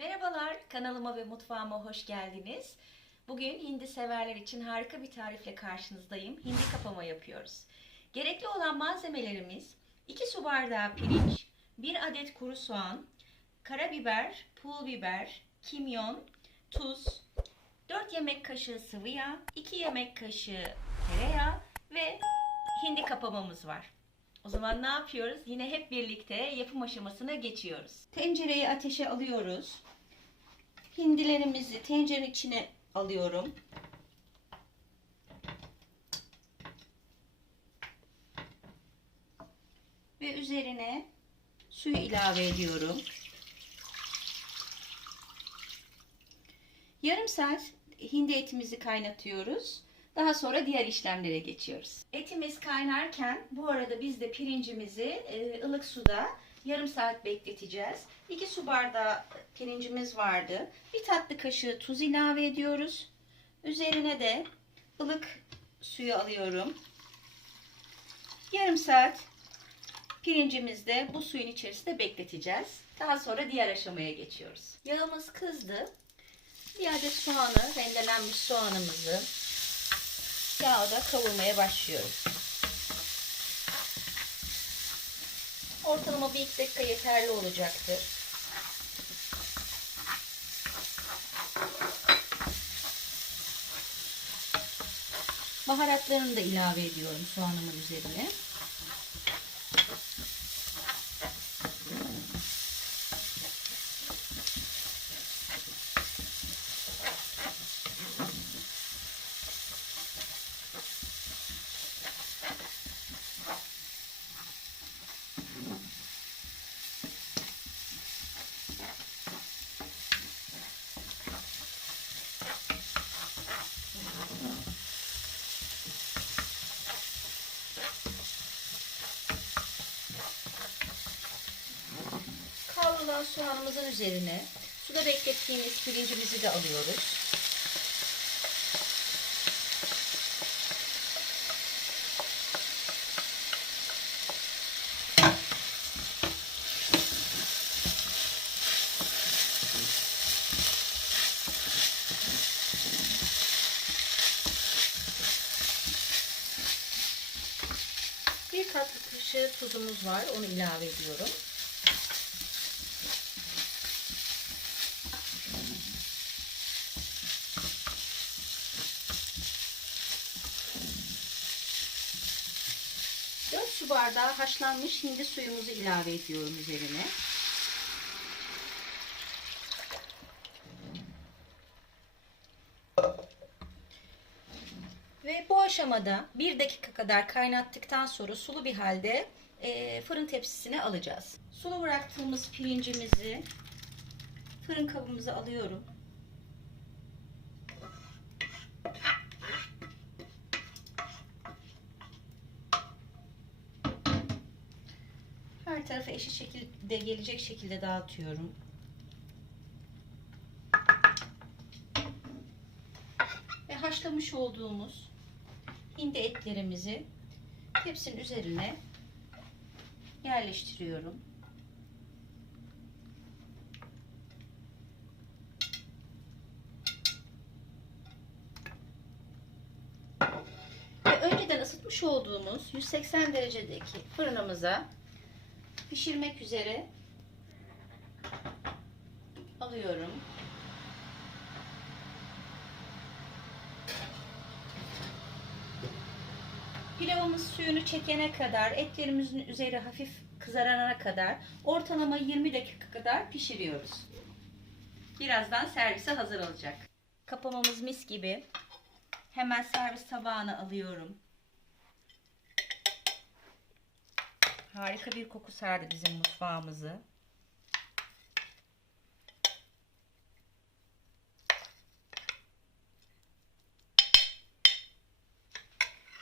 Merhabalar, kanalıma ve mutfağıma hoş geldiniz. Bugün hindi severler için harika bir tarifle karşınızdayım. Hindi kapama yapıyoruz. Gerekli olan malzemelerimiz 2 su bardağı pirinç, 1 adet kuru soğan, karabiber, pul biber, kimyon, tuz, 4 yemek kaşığı sıvı yağ, 2 yemek kaşığı tereyağı ve hindi kapamamız var. O zaman ne yapıyoruz? Yine hep birlikte yapım aşamasına geçiyoruz. Tencereyi ateşe alıyoruz. Hindilerimizi tencerenin içine alıyorum. Ve üzerine suyu ilave ediyorum. Yarım saat hindi etimizi kaynatıyoruz. Daha sonra diğer işlemlere geçiyoruz. Etimiz kaynarken bu arada biz de pirincimizi e, ılık suda yarım saat bekleteceğiz. 2 su bardağı pirincimiz vardı. Bir tatlı kaşığı tuz ilave ediyoruz. Üzerine de ılık suyu alıyorum. Yarım saat pirincimizi de bu suyun içerisinde bekleteceğiz. Daha sonra diğer aşamaya geçiyoruz. Yağımız kızdı. Bir adet soğanı, rendelenmiş soğanımızı yağda kavurmaya başlıyoruz. Ortalama bir dakika yeterli olacaktır. Baharatlarını da ilave ediyorum soğanımın üzerine. Kavrulan soğanımızın üzerine suda beklettiğimiz pirincimizi de alıyoruz. Bir tatlı kaşığı tuzumuz var. Onu ilave ediyorum. Su bardağı haşlanmış hindi suyumuzu ilave ediyorum üzerine. Ve bu aşamada bir dakika kadar kaynattıktan sonra sulu bir halde e, fırın tepsisine alacağız. Sulu bıraktığımız pirincimizi fırın kabımıza alıyorum. Her tarafa eşit şekilde gelecek şekilde dağıtıyorum. Ve haşlamış olduğumuz hindi etlerimizi tepsinin üzerine yerleştiriyorum. Ve önceden ısıtmış olduğumuz 180 derecedeki fırınımıza pişirmek üzere alıyorum. Pilavımız suyunu çekene kadar, etlerimizin üzeri hafif kızarana kadar ortalama 20 dakika kadar pişiriyoruz. Birazdan servise hazır olacak. Kapamamız mis gibi. Hemen servis tabağına alıyorum. Harika bir koku sardı bizim mutfağımızı.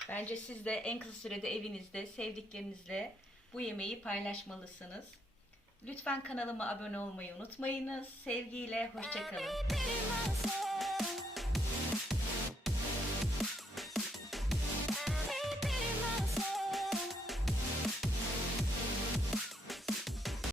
Bence siz de en kısa sürede evinizde sevdiklerinizle bu yemeği paylaşmalısınız. Lütfen kanalıma abone olmayı unutmayınız. Sevgiyle hoşçakalın.